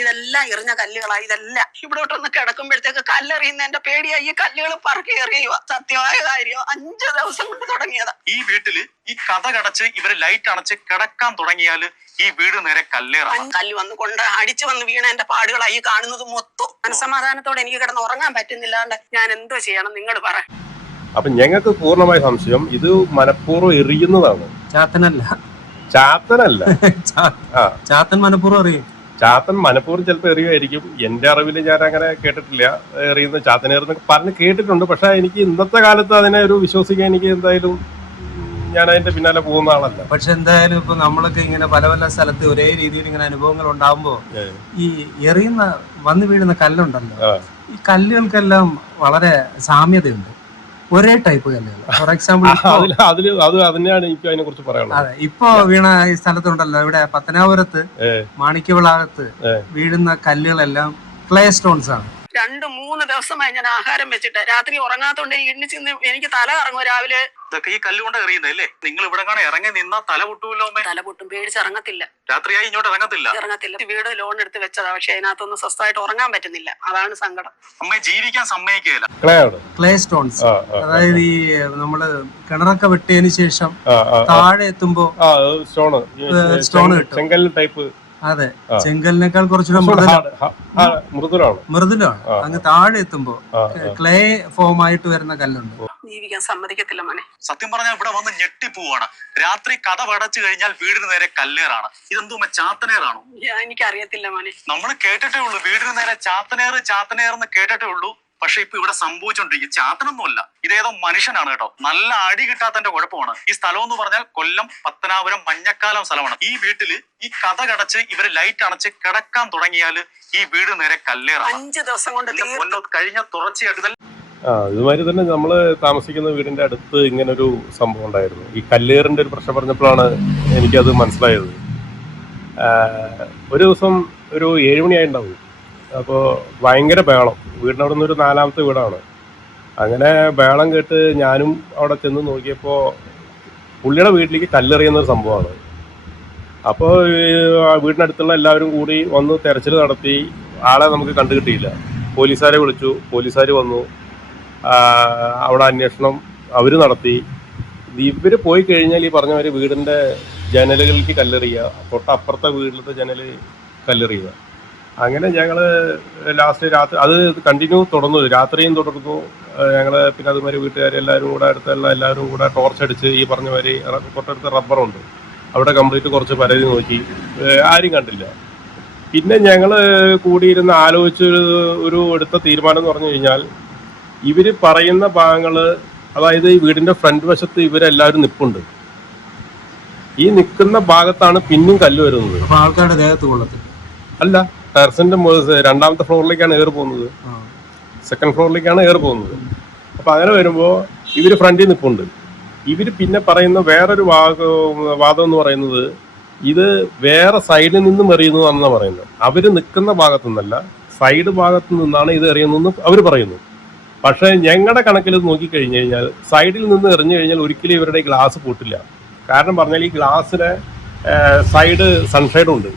ഇതെല്ലാം എറിഞ്ഞ കല്ലുകളാ. ഇതെല്ലാം ഇവിടോട്ടൊന്ന് കിടക്കുമ്പോഴത്തേക്ക് കല്ലെറിയുന്നതിന്റെ പേടിയായി ഈ കല്ലുകൾ പറക്കി എറിയുക. സത്യമായ കാര്യം 5 ദിവസം കൊണ്ട് തുടങ്ങിയതാ. ഈ വീട്ടില് ഈ കഥ കടച്ച് ഇവര് ലൈറ്റ് അണച്ച് കിടക്കാൻ തുടങ്ങിയാല് ഈ വീട് നേരെ കല്ലേറാണ്. കല്ല് വന്ന് കൊണ്ട് അടിച്ചു വന്ന് വീണേന്റെ പാടുകളായി കാണുന്നത് മൊത്തം. മനസ്സമാധാനത്തോടെ എനിക്ക് കിടന്ന് ഉറങ്ങാൻ പറ്റുന്നില്ലാണ്ട് ഞാൻ എന്തോ ചെയ്യണം, നിങ്ങൾ പറ. അപ്പൊ ഞങ്ങൾക്ക് പൂർണ്ണമായ സംശയം ഇത് മനഃപൂർവ്വം എറിയുന്നതാണ്. ചാത്തനല്ല ചാത്തൻ മനഃപൂർവ്വം എറിയും. ചാത്തൻ മനഃപൂർവ്വം ചിലപ്പോൾ എറിയുമായിരിക്കും. എന്റെ അറിവിൽ ഞാൻ അങ്ങനെ കേട്ടിട്ടില്ല. എറിയുന്ന ചാത്തനേറുന്നൊക്കെ പറഞ്ഞ് കേട്ടിട്ടുണ്ട്. പക്ഷെ എനിക്ക് ഇന്നത്തെ കാലത്ത് അതിനെ ഒരു വിശ്വസിക്കാൻ എനിക്ക് എന്തായാലും ഞാൻ അതിന്റെ പിന്നാലെ പോകുന്ന ആളല്ല. പക്ഷെ എന്തായാലും ഇപ്പൊ നമ്മളൊക്കെ ഇങ്ങനെ പല പല സ്ഥലത്ത് ഒരേ രീതിയിൽ ഇങ്ങനെ അനുഭവങ്ങൾ ഉണ്ടാകുമ്പോ ഈ എറിയുന്ന വന്നു വീഴുന്ന കല്ലുണ്ടല്ലോ, ഈ കല്ലുകൾക്കെല്ലാം വളരെ സാമ്യതയുണ്ട്. ഒരേ ടൈപ്പ് കല്ലുകൾ. ഫോർ എക്സാമ്പിൾ അതിനെയാണ് എനിക്ക് അതിനെ കുറിച്ച് പറയാനുള്ളത്. അതെ, ഇപ്പൊ വീണ ഈ സ്ഥലത്തുണ്ടല്ലോ, ഇവിടെ പത്തനാപുരത്ത് മാണിക്യവിളാകത്ത് വീഴുന്ന കല്ലുകളെല്ലാം ക്ലേ സ്റ്റോൺസ് ആണ്. 2-3 ദിവസമായി ഞാൻ ആഹാരം വെച്ചിട്ട് രാത്രി ഉറങ്ങാത്തോണ്ട് എനിക്ക് തല ഇറങ്ങും രാവിലെ. ഇതൊക്കെ ഈ കല്ലുകൊണ്ട് എറിയുന്നല്ലേ? നിങ്ങൾ ഇവിടെ കാണാൻ ഇറങ്ങി നിന്നാ തല പൊട്ടൂല്ലോ. തല പൊട്ടും, പേടിച്ചിറങ്ങത്തില്ല. രാത്രിയായി ഇങ്ങോട്ട് ഇറങ്ങത്തില്ല. വീട് ലോൺ എടുത്ത് വെച്ചതാ, പക്ഷെ അതിനകത്തൊന്നും സ്വസ്ഥമായിട്ട് ഉറങ്ങാൻ പറ്റുന്നില്ല. അതാണ് സങ്കടം. അമ്മയെ ജീവിക്കാൻ സമ്മതിക്കില്ല. ക്ലേ സ്റ്റോൺസ്, അതായത് ഈ നമ്മള് കിണറൊക്കെ വെട്ടിയതിനു ശേഷം താഴെ എത്തുമ്പോ സ്റ്റോൺ കിട്ടും. ചെങ്കൽ ടൈപ്പ്. അതെ, ചെങ്കലിനേക്കാൾ കുറച്ചുകൂടെ മൃദുലമാണ്. അങ്ങ് താഴെ എത്തുമ്പോ ക്ലേ ഫോം ആയിട്ട് വരുന്ന കല്ലുണ്ട്. ജീവിക്കാൻ സമ്മതിക്കത്തില്ല മോനെ. സത്യം പറഞ്ഞാൽ ഇവിടെ വന്ന് ഞെട്ടിപ്പോവാണ്. രാത്രി കഥ പടച്ചു കഴിഞ്ഞാൽ വീടിന് നേരെ കല്ലേറാണ്. ഇതെന്തോ ചാത്തനേറാണോ? എനിക്കറിയത്തില്ല മോനെ. നമ്മൾ കേട്ടിട്ടേ ഉള്ളൂ വീടിന് നേരെ ചാത്തനേറെന്ന് കേട്ടിട്ടേ ഉള്ളൂ. പക്ഷെ ഇപ്പൊ ഇവിടെ സംഭവിച്ചോണ്ടിരിക്കും. ചാത്തനൊന്നുമല്ല, ഇതേതോ മനുഷ്യനാണ് കേട്ടോ. നല്ല അടി കിട്ടാത്തതിന്റെ കുഴപ്പമാണ്. ഈ സ്ഥലം എന്ന് പറഞ്ഞാൽ കൊല്ലം പത്തനാപുരം മഞ്ഞക്കാലം സ്ഥലമാണ്. ഈ വീട്ടില് ഈ കഥ കടച്ച് ഇവര് ലൈറ്റ് അണച്ച് കിടക്കാൻ തുടങ്ങിയാല് ഈ വീട് നേരെ കല്ലേറാണ്. 5 ദിവസം കൊണ്ട് കഴിഞ്ഞ തുടർച്ചയായിട്ട് ഇതുമാതിരി തന്നെ നമ്മള് താമസിക്കുന്ന വീടിന്റെ അടുത്ത് ഇങ്ങനെ ഒരു സംഭവം ഉണ്ടായിരുന്നു. ഈ കല്ലേറിന്റെ ഒരു പ്രശ്നം പറഞ്ഞപ്പോഴാണ് എനിക്കത് മനസ്സിലായത്. ഒരു ദിവസം ഒരു 7 മണിയായിട്ടുണ്ടാവും. അപ്പോൾ ഭയങ്കര ബഹളം. വീടിനവിടെ നിന്ന് ഒരു 4ാമത്തെ വീടാണ്. അങ്ങനെ ബഹളം കേട്ട് ഞാനും അവിടെ ചെന്ന് നോക്കിയപ്പോൾ പുള്ളിയുടെ വീട്ടിലേക്ക് കല്ലെറിയുന്നൊരു സംഭവമാണ്. അപ്പോൾ വീടിനടുത്തുള്ള എല്ലാവരും കൂടി വന്ന് തെരച്ചിൽ നടത്തി. ആളെ നമുക്ക് കണ്ടു കിട്ടിയില്ല. പോലീസുകാരെ വിളിച്ചു. പോലീസുകാർ വന്നു. അവിടെ അന്വേഷണം അവർ നടത്തി. ഇവർ പോയി കഴിഞ്ഞാൽ ഈ പറഞ്ഞവർ വീടിൻ്റെ ജനലുകൾക്ക് കല്ലെറിയുക, തൊട്ടപ്പുറത്തെ വീട്ടിലത്തെ ജനൽ കല്ലെറിയുക. അങ്ങനെ ഞങ്ങൾ ലാസ്റ്റ് രാത്രി അത് കണ്ടിന്യൂ തുടർന്നു. രാത്രിയും തുടർന്നു. ഞങ്ങൾ പിന്നെ അതുമാതിരി വീട്ടുകാരെല്ലാവരും കൂടെ അടുത്തുള്ള എല്ലാവരും കൂടെ ടോർച്ചടിച്ച് ഈ പറഞ്ഞ മാതിരി തൊട്ടടുത്ത് റബ്ബറുണ്ട്, അവിടെ കംപ്ലീറ്റ് കുറച്ച് പരതി നോക്കി. ആരും കണ്ടില്ല. പിന്നെ ഞങ്ങൾ കൂടിയിരുന്ന് ആലോചിച്ച് ഒരു എടുത്ത തീരുമാനം എന്ന് പറഞ്ഞു കഴിഞ്ഞാൽ, ഇവർ പറയുന്ന ഭാഗങ്ങൾ, അതായത് ഈ വീടിൻ്റെ ഫ്രണ്ട് വശത്ത് ഇവരെല്ലാവരും നിൽപ്പുണ്ട്. ഈ നിൽക്കുന്ന ഭാഗത്താണ് പിന്നും കല്ല് വരുന്നത്. ആൾക്കാരുടെ ദേഹത്ത് കൊള്ളത്തില്ല. അല്ല, ടെറസിന്റെ 2ാമത്തെ ഫ്ലോറിലേക്കാണ് എയർ പോകുന്നത്. 2nd ഫ്ലോറിലേക്കാണ് എയർ പോകുന്നത്. അപ്പൊ അങ്ങനെ വരുമ്പോൾ ഇവര് ഫ്രണ്ടിൽ നിൽപ്പുണ്ട്. ഇവര് പിന്നെ പറയുന്ന വേറൊരു വാദം എന്ന് പറയുന്നത്, ഇത് വേറെ സൈഡിൽ നിന്നും എറിയുന്നതാണെന്നാണ് പറയുന്നത്. അവര് നിൽക്കുന്ന ഭാഗത്തു നിന്നല്ല, സൈഡ് ഭാഗത്തു നിന്നാണ് ഇത് എറിയുന്നതെന്ന് അവർ പറയുന്നു. പക്ഷെ ഞങ്ങളുടെ കണക്കിൽ നോക്കിക്കഴിഞ്ഞു കഴിഞ്ഞാൽ സൈഡിൽ നിന്ന് എറിഞ്ഞു കഴിഞ്ഞാൽ ഒരിക്കലും ഇവരുടെ ഗ്ലാസ് പൊട്ടില്ല. കാരണം പറഞ്ഞാൽ ഈ ഗ്ലാസ്സിന് സൈഡ് സൺഷൈഡ് ഉണ്ട്.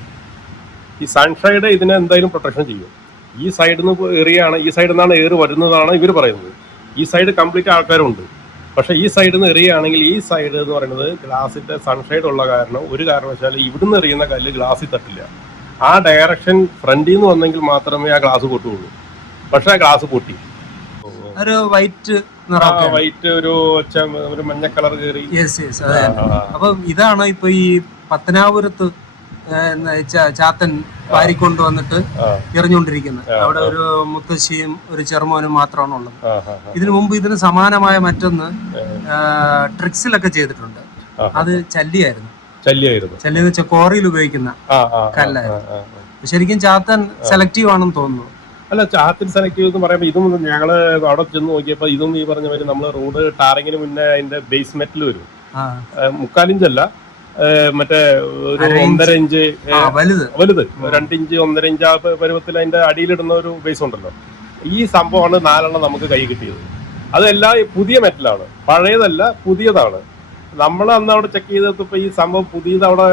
ഈ സൺഷൈഡ് ഇതിനെ എന്തായാലും പ്രൊട്ടക്ഷൻ ചെയ്യും. ഈ സൈഡിൽ നിന്ന് എറിയാണ്, ഈ സൈഡിൽ നിന്നാണ് എയർ വരുന്നതാണ് ഇവർ പറയുന്നത്. ഈ സൈഡ് കംപ്ലീറ്റ് ആൾക്കാരുണ്ട്. പക്ഷേ ഈ സൈഡിൽ നിന്ന് എറിയുകയാണെങ്കിൽ ഈ സൈഡ് എന്ന് പറയുന്നത് ഗ്ലാസിൻ്റെ സൺഷൈഡ് ഉള്ള കാരണം ഒരു കാരണവശാലും ഇവിടുന്ന് എറിയുന്ന കല്ല് ഗ്ലാസ്സിൽ തട്ടില്ല. ആ ഡയറക്ഷൻ ഫ്രണ്ടിൽ നിന്ന് വന്നെങ്കിൽ മാത്രമേ ആ ഗ്ലാസ് പൊട്ടുകയുള്ളൂ. പക്ഷേ ആ ഗ്ലാസ് പൊട്ടി. ഒരു വൈറ്റ് ഒരു മഞ്ഞ കളർ കയറി. അപ്പൊ ഇതാണ് ഇപ്പൊ ഈ പത്തനാപുരത്ത് ചാത്തൻ വാരിക്കൊണ്ടുവന്നിട്ട് എറിഞ്ഞുകൊണ്ടിരിക്കുന്നത്. അവിടെ ഒരു മുത്തശ്ശിയും ഒരു ചെറുമോനും മാത്രമാണ് ഉള്ളത്. ഇതിനു മുമ്പ് ഇതിന് സമാനമായ മറ്റൊന്ന് ട്രിക്സിലൊക്കെ ചെയ്തിട്ടുണ്ട്. അത് ചല്ലിയായിരുന്നു. ചല്ലിയെന്ന് വെച്ചാൽ കോറിയിൽ ഉപയോഗിക്കുന്ന കല്ലായിരുന്നു. ശരിക്കും ചാത്തൻ സെലക്റ്റീവ് ആണെന്ന് തോന്നുന്നു. അല്ല, ചാത്തൻ സെലക്റ്റീവ് എന്ന് പറയുമ്പോൾ ഇതും ഞങ്ങള് അവിടെ ചെന്ന് നോക്കിയപ്പോൾ ഇതും ഈ പറഞ്ഞ മാതിരി നമ്മൾ റോഡ് ടാറിങ്ങിന് മുന്നേ അതിന്റെ ബേസ് മെറ്റൽ വരും. 3/4 ഇഞ്ചല്ല, മറ്റേ ഒരു 1.5 ഇഞ്ച് വലുത്, 2 ഇഞ്ച് 1.5 ഇഞ്ച് ആ പരുവത്തിൽ അതിന്റെ അടിയിലിടുന്ന ഒരു ബേസ് ഉണ്ടല്ലോ. ഈ സംഭവമാണ് 4 നമുക്ക് കൈ കിട്ടിയത്. അതെല്ലാം പുതിയ മെറ്റലാണ്, പഴയതല്ല, പുതിയതാണ്. നമ്മൾ അന്ന് അവിടെ ചെക്ക് ചെയ്തപ്പോൾ ഈ സംഭവം പുതിയത് അവിടെ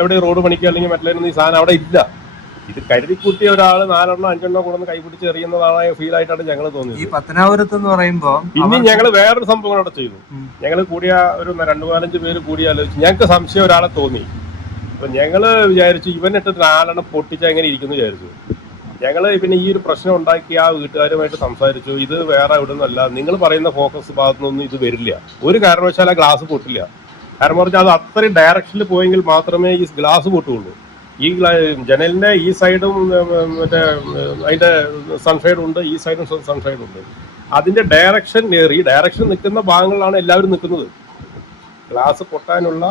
എവിടെ റോഡ് പണിക്കുക അല്ലെങ്കിൽ മെറ്റലായിരുന്നു ഈ സാധനം അവിടെ ഇല്ല. ഇത് കരുതിക്കൂട്ടിയ ഒരാൾ 4 5 കൂടെ കൈപിടിച്ച് എറിയുന്നതാണ് ഫീൽ ആയിട്ടാണ് ഞങ്ങൾ തോന്നിയത്. ഈ പത്തനാപുരത്ത് എന്ന് പറയുമ്പോ പിന്നെ ഞങ്ങൾ വേറൊരു സംഭവം അവിടെ ചെയ്തു. ഞങ്ങൾ കൂടിയ ഒരു 2-4 പേര് കൂടി ആലോചിച്ചു. ഞങ്ങൾക്ക് സംശയം ഒരാളെ തോന്നി. അപ്പൊ ഞങ്ങള് വിചാരിച്ചു ഇവനിട്ട് 4 പൊട്ടിച്ചാൽ എങ്ങനെ ഇരിക്കുന്നു വിചാരിച്ചു. ഞങ്ങള് പിന്നെ ഈ ഒരു പ്രശ്നം ഉണ്ടാക്കി ആ വീട്ടുകാരുമായിട്ട് സംസാരിച്ചു. ഇത് വേറെ എവിടെ നിന്നല്ല, നിങ്ങൾ പറയുന്ന ഫോക്കസ് ഭാഗത്തുനിന്നൊന്നും ഇത് വരില്ല, ഒരു കാരണവശാലും ആ ഗ്ലാസ് പൊട്ടില്ല. കാരണം പറഞ്ഞാൽ അത് അത്രയും ഡയറക്ഷനിൽ പോയെങ്കിൽ മാത്രമേ ഈ ഗ്ലാസ് പൊട്ടുകയുള്ളൂ. ഈ ജനലിന്റെ ഈ സൈഡും മറ്റേ അതിന്റെ സൺഷൈഡ് ഉണ്ട്, ഈ സൈഡും സൺഷൈഡ് ഉണ്ട്. അതിന്റെ ഡയറക്ഷൻ ഡയറക്ഷൻ നിൽക്കുന്ന ഭാഗങ്ങളിലാണ് എല്ലാവരും നിൽക്കുന്നത്. ഗ്ലാസ് പൊട്ടാനുള്ള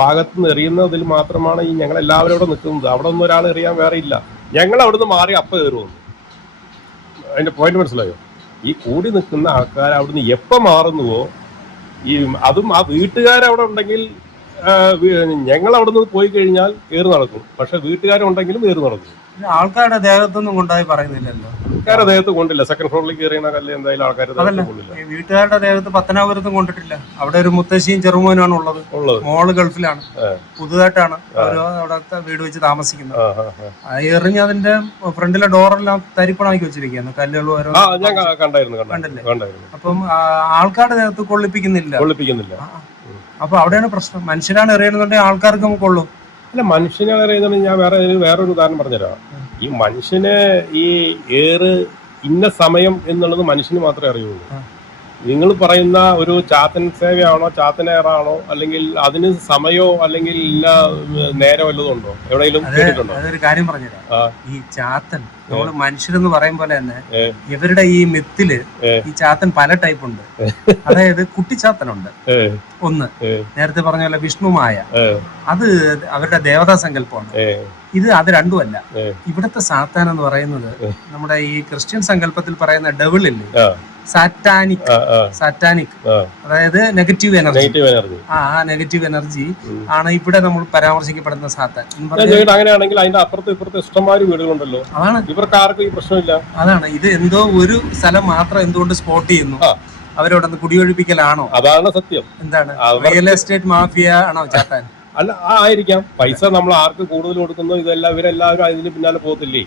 ഭാഗത്ത് നിന്ന് എറിയുന്നതിൽ മാത്രമാണ് ഈ ഞങ്ങൾ എല്ലാവരും അവിടെ നിൽക്കുന്നത്. അവിടെ ഒന്നും ഒരാൾ എറിയാൻ വേറെ ഇല്ല. ഞങ്ങൾ അവിടുന്ന് മാറി അപ്പം കയറുമെന്ന്. അതിന്റെ പോയിന്റ് മനസ്സിലായോ? ഈ കൂടി നിൽക്കുന്ന ആൾക്കാർ അവിടുന്ന് എപ്പോൾ മാറുന്നുവോ ഈ അതും ആ വീട്ടുകാരവിടെ ഉണ്ടെങ്കിൽ ഞങ്ങൾ അവിടുന്ന് പോയി കഴിഞ്ഞാൽ ഏറ് നടക്കും. പക്ഷെ വീട്ടുകാരുണ്ടെങ്കിലും ഏറ് നടക്കും. ആൾക്കാരുടെ ദേഹത്തൊന്നും കൊണ്ടായി പറയുന്നില്ലല്ലോ. ആൾക്കാരുടെ ദേഹത്ത് കൊണ്ടില്ല. സെക്കൻഡ് ഫ്ലോറിൽ കയറിയ കല്ല് എന്തായാലും ആൾക്കാരുടെ ദേഹത്ത് കൊണ്ടില്ല. വീട്ടുകാരുടെ ദേഹത്ത് പത്തനാപുരത്തും കൊണ്ടിട്ടില്ല. അവിടെ ഒരു മുത്തശ്ശിയും ചെറുമോനുമാണ് ഉള്ളത്. മോള് ഗൾഫിലാണ്, പുതുതായിട്ടാണ് അവിടത്തെ വീട് വെച്ച് താമസിക്കുന്നത്. എറിഞ്ഞ് അതിന്റെ ഫ്രണ്ടിലെ ഡോറെല്ലാം തരിപ്പണാക്കി വെച്ചിരിക്കുകയാണ്, കല്ലുകൾ ഓരോ കണ്ടില്ലേ. അപ്പം ആൾക്കാരുടെ ദേഹത്ത് കൊള്ളിപ്പിക്കുന്നില്ല. അപ്പൊ അവിടെയാണ് പ്രശ്നം. മനുഷ്യരാണ് എറിയണമെന്നുണ്ടെങ്കിൽ ആൾക്കാർക്ക് നമുക്ക് കൊള്ളും. അല്ല, മനുഷ്യനെ അറിയുന്നത് ഞാൻ വേറൊരു ഉദാഹരണം പറഞ്ഞുതരാം. ഈ മനുഷ്യന് ഈ ഏറ് ഇന്ന സമയം എന്നുള്ളത് മനുഷ്യന് മാത്രമേ അറിയുള്ളൂ. നിങ്ങൾ പറയുന്ന ഒരു ചാത്തൻ സേവയാണോ ചാത്തനേറാണോ അല്ലെങ്കിൽ അതിന് സമയമോ അല്ലെങ്കിൽ ഇന്ന നേരം വല്ലതും ഉണ്ടോ എവിടെയെങ്കിലും കേട്ടിട്ടുണ്ടോ? അതൊരു കാര്യം പറഞ്ഞുതരാം. ഈ ചാത്തൻ നമ്മള് മനുഷ്യരെന്ന് പറയും പോലെ തന്നെ ഇവരുടെ ഈ മിത്തില് ഈ ചാത്തൻ പല ടൈപ്പ് ഉണ്ട്. അതായത് കുട്ടിച്ചാത്തനുണ്ട് ഒന്ന്, നേരത്തെ പറഞ്ഞ പോലെ വിഷ്ണുമായ, അത് അവരുടെ ദേവതാ സങ്കല്പമാണ്. അത് രണ്ടുമല്ല. ഇവിടുത്തെ സാത്താൻ എന്ന് പറയുന്നത് നമ്മുടെ ഈ ക്രിസ്ത്യൻ സങ്കല്പത്തിൽ പറയുന്ന ഡെവിളില്ലേ, സാറ്റാനിക്, അതായത് നെഗറ്റീവ് എനർജി. ആ നെഗറ്റീവ് എനർജി ആണ് ഇവിടെ നമ്മൾ പരാമർശിക്കപ്പെടുന്ന സാത്താൻ. അങ്ങനെയാണെങ്കിൽ അതിന്റെ അപ്പുറത്ത് ഇപ്പുറത്ത് ഇഷ്ടംമാതിരി വീടുകളുണ്ടല്ലോ. അതാണ് ഇവർക്ക് ആർക്കും ഈ പ്രശ്നമില്ല. അതാണ് ഇത് എന്തോ ഒരു സ്ഥലം മാത്രം എന്തുകൊണ്ട് സ്പോട്ട് ചെയ്യുന്നു. അവരോട് കുടിയൊഴിപ്പിക്കലാണോ? അതാണ് സത്യം. എന്താണ് റിയൽ എസ്റ്റേറ്റ് മാഫിയ ആണോ ചാത്താൻ? അല്ല, ആയിരിക്കാം. പൈസ നമ്മൾ ആർക്ക് കൂടുതൽ കൊടുക്കുന്നു ഇതെല്ലാം ഇവരെല്ലാവരും അതിന് പിന്നാലെ പോകത്തില്ലേ?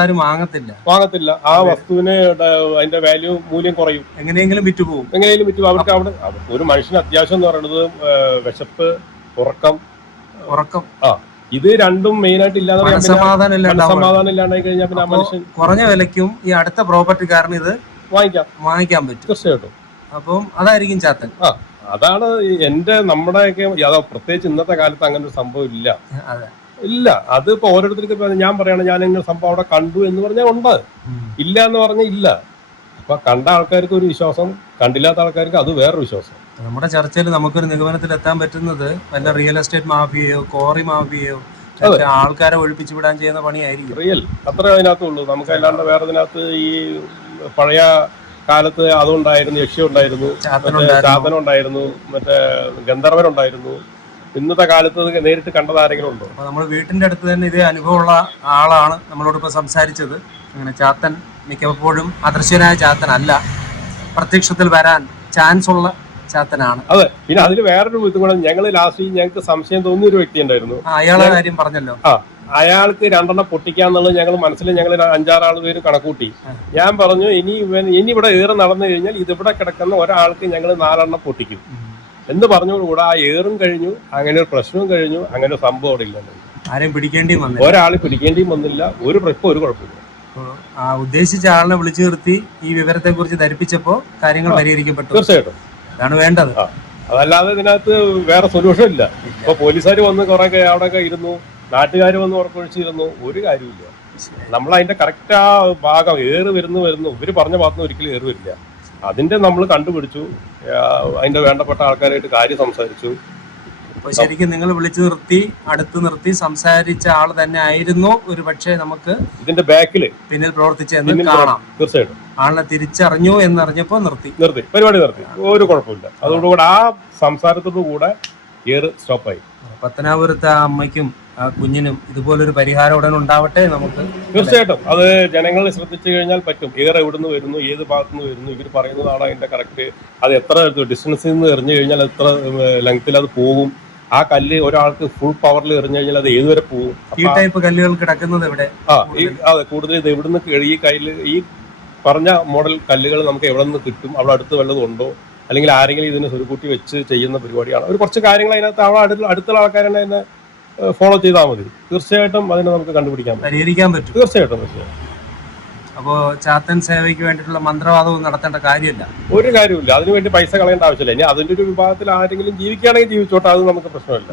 ആരും വാങ്ങത്തില്ല. ആ വസ്തുവിന് അതിന്റെ മൂല്യം കുറയും, എങ്ങനെയെങ്കിലും വിറ്റുപോകും. അവർക്ക് അവിടെ ഒരു മനുഷ്യന് അത്യാവശ്യം എന്ന് പറയുന്നത് വിശപ്പ്, ഉറക്കം. ഇത് രണ്ടും മെയിൻ ആയിട്ട് ഇല്ലാതെ സമാധാനം ഇല്ലാണ്ടായി കഴിഞ്ഞാൽ പിന്നെ മനുഷ്യൻ കുറഞ്ഞ വിലയ്ക്കും ഈ അടുത്ത പ്രോപ്പർട്ടിക്കാരന് ഇത് വാങ്ങിക്കാൻ പറ്റും. തീർച്ചയായിട്ടും. അപ്പം അതായിരിക്കും ചാത്തൻ. അതാണ് നമ്മുടെയൊക്കെ പ്രത്യേകിച്ച് ഇന്നത്തെ കാലത്ത് അങ്ങനെ ഒരു സംഭവം ഇല്ല. അതിപ്പോ ഓരോരുത്തർക്ക് ഞാൻ പറയണ ഞാൻ ഇങ്ങനെ സംഭവം അവിടെ കണ്ടു എന്ന് പറഞ്ഞാൽ ഉണ്ട്, ഇല്ല എന്ന് പറഞ്ഞാൽ ഇല്ല. അപ്പൊ കണ്ട ആൾക്കാർക്ക് ഒരു വിശ്വാസം, കണ്ടില്ലാത്ത ആൾക്കാർക്ക് അത് വേറൊരു വിശ്വാസം. നമ്മുടെ ചർച്ചയിൽ നമുക്കൊരു നിഗമനത്തിൽ എത്താൻ പറ്റുന്നത് വല്ല റിയൽ എസ്റ്റേറ്റ് മാഫിയയോ കോറി മാഫിയയോ ആൾക്കാരെ ഒഴിപ്പിച്ചു വിടാൻ ചെയ്യുന്ന പണിയായിരിക്കും. റിയൽ അത്ര അതിനകത്തുള്ളൂ. നമുക്ക് അല്ലാണ്ട് വേറെ ഇതിനകത്ത് ഈ പഴയ കാലത്ത് അതുണ്ടായിരുന്നു, യക്ഷി ഉണ്ടായിരുന്നു, ചാത്തനം ഉണ്ടായിരുന്നു, മറ്റേ ഗന്ധർവൻ ഉണ്ടായിരുന്നു. ഇന്നത്തെ കാലത്ത് നേരിട്ട് കണ്ടത് ആരെങ്കിലും ഉണ്ടോ? അപ്പൊ നമ്മൾ വീട്ടിന്റെ അടുത്ത് തന്നെ ഇതേ അനുഭവമുള്ള ആളാണ് നമ്മളോടിപ്പോ സംസാരിച്ചത്. അങ്ങനെ ചാത്തൻ മിക്കപ്പോഴും അദൃശ്യനായ ചാത്തൻ അല്ല, പ്രത്യക്ഷത്തിൽ വരാൻ ചാൻസ് ഉള്ള ചാത്തനാണ്. അതെ. പിന്നെ അതിൽ വേറൊരു ഇത് കൂടെ ഞങ്ങൾ ലാസ്റ്റ് ഞങ്ങൾക്ക് സംശയം തോന്നിയ ഒരു വ്യക്തി ഉണ്ടായിരുന്നു. അയാളെ കാര്യം പറഞ്ഞല്ലോ. അയാൾക്ക് 2 പൊട്ടിക്കാന്നുള്ളത് ഞങ്ങൾ മനസ്സിൽ ഞങ്ങൾ 5-6 പേര് കണക്കൂട്ടി. ഞാൻ പറഞ്ഞു ഇനി ഇവിടെ ഏറ് നടന്നു കഴിഞ്ഞാൽ ഇതിവിടെ കിടക്കുന്ന ഒരാൾക്ക് ഞങ്ങൾ 4 പൊട്ടിക്കും എന്ന് പറഞ്ഞുകൂടെ ആ ഏറും കഴിഞ്ഞു, അങ്ങനെ ഒരു പ്രശ്നവും കഴിഞ്ഞു, അങ്ങനെ ഒരു സംഭവം അവിടെ ഇല്ല. ആരെയും പിടിക്കേണ്ടിയും വന്നില്ല, ഒരാൾ പിടിക്കേണ്ടിയും വന്നില്ല. ഒരു കുഴപ്പമില്ല. ഉദ്ദേശിച്ച ആളിനെ വിളിച്ചു നിർത്തി ഈ വിവരത്തെ കുറിച്ച് ധരിപ്പിച്ചപ്പോ കാര്യങ്ങൾ പരിഹരിക്കപ്പെട്ടു. തീർച്ചയായിട്ടും അതാണ് വേണ്ടത്. അതല്ലാതെ ഇതിനകത്ത് വേറെ സൊല്യൂഷൻ ഇല്ല. ഇപ്പൊ പോലീസുകാർ വന്ന് കുറെ അവിടെയൊക്കെ ഇരുന്നു, നാട്ടുകാർ വന്ന് ഉറപ്പൊഴിച്ചിരുന്നു, ഒരു കാര്യമില്ല. നമ്മൾ അതിന്റെ കറക്റ്റ് ആ ഭാഗം ഏറ് വരുന്നു ഇവര് പറഞ്ഞ ഭാഗത്തുനിന്ന് ഒരിക്കലും ഏറ് വരില്ല. അതിന്റെ നമ്മൾ കണ്ടുപിടിച്ചു, അതിന്റെ വേണ്ടപ്പെട്ട ആൾക്കാരായിട്ട് കാര്യം സംസാരിച്ചു. ശരിക്കും നിങ്ങൾ വിളിച്ചു നിർത്തി അടുത്ത് നിർത്തി സംസാരിച്ച ആൾ തന്നെ ആയിരുന്നു ഒരു പക്ഷേ നമുക്ക് ഇതിന്റെ ബാക്കില് പിന്നിൽ പ്രവർത്തിച്ചെന്ന് കാണാം. തീർച്ചയായിട്ടും ആളിനെ തിരിച്ചറിഞ്ഞു എന്നറിഞ്ഞപ്പോ നിർത്തി പരിപാടി നിർത്തി. ഒരു കുഴപ്പമില്ല. അതോടുകൂടെ ആ സംസാരത്തോടു കൂടെ ഏറ് സ്റ്റോപ്പായി. പത്തനാപുരത്തെ ആ അമ്മയ്ക്കും ആ കുഞ്ഞിനും ഇതുപോലൊരു പരിഹാരം ഉടൻ ഉണ്ടാവട്ടെ. നമുക്ക് തീർച്ചയായിട്ടും അത് ജനങ്ങൾ ശ്രദ്ധിച്ചു കഴിഞ്ഞാൽ പറ്റും. ഏറെ എവിടുന്ന് വരുന്നു, ഏത് ഭാഗത്തുനിന്ന് വരുന്നു, ഇവർ പറയുന്നതാണ് അതിന്റെ കറക്റ്റ്. അത് എത്ര ഡിസ്റ്റൻസിൽ നിന്ന് എറിഞ്ഞു കഴിഞ്ഞാൽ എത്ര ലെങ്ത്തിൽ അത് പോകും, ആ കല്ല് ഒരാൾക്ക് ഫുൾ പവറിൽ എറിഞ്ഞു കഴിഞ്ഞാൽ അത് ഏതുവരെ പോകും. ഈ ടൈപ്പ് കല്ലുകൾ കിടക്കുന്നത് ഇവിടെ അതെ, കൂടുതൽ ഇത് എവിടെ നിന്ന് ഈ കയ്യിൽ ഈ പറഞ്ഞ മോഡൽ കല്ലുകൾ നമുക്ക് എവിടെ നിന്ന് കിട്ടും, അവിടെ അടുത്ത് വല്ലതും ഉണ്ടോ, അല്ലെങ്കിൽ ആരെങ്കിലും ഇതിനെ സ്വരുക്കൂട്ടി വെച്ച് ചെയ്യുന്ന പരിപാടിയാണ്. ഒരു കുറച്ച് കാര്യങ്ങൾ അതിനകത്ത് അവിടെ അടുത്തുള്ള ആൾക്കാരെ അതിനെ ഫോളോ ചെയ്താൽ മതി. തീർച്ചയായിട്ടും അതിനെ നമുക്ക് കണ്ടുപിടിക്കാൻ പറ്റും, പരിഹരിക്കാൻ പറ്റും. തീർച്ചയായിട്ടും. അപ്പോൾ ചാത്തൻ സേവയ്ക്ക് വേണ്ടിയിട്ടുള്ള മന്ത്രവാദവും നടത്തേണ്ട കാര്യമില്ല, ഒരു കാര്യമില്ല. അതിനുവേണ്ടി പൈസ കളയേണ്ട ആവശ്യമില്ല. ഇനി അതിന്റെ ഒരു വിഭാഗത്തിൽ ആരെങ്കിലും ജീവിക്കുകയാണെങ്കിൽ ജീവിച്ചോട്ടെ, അത് നമുക്ക് പ്രശ്നമില്ല.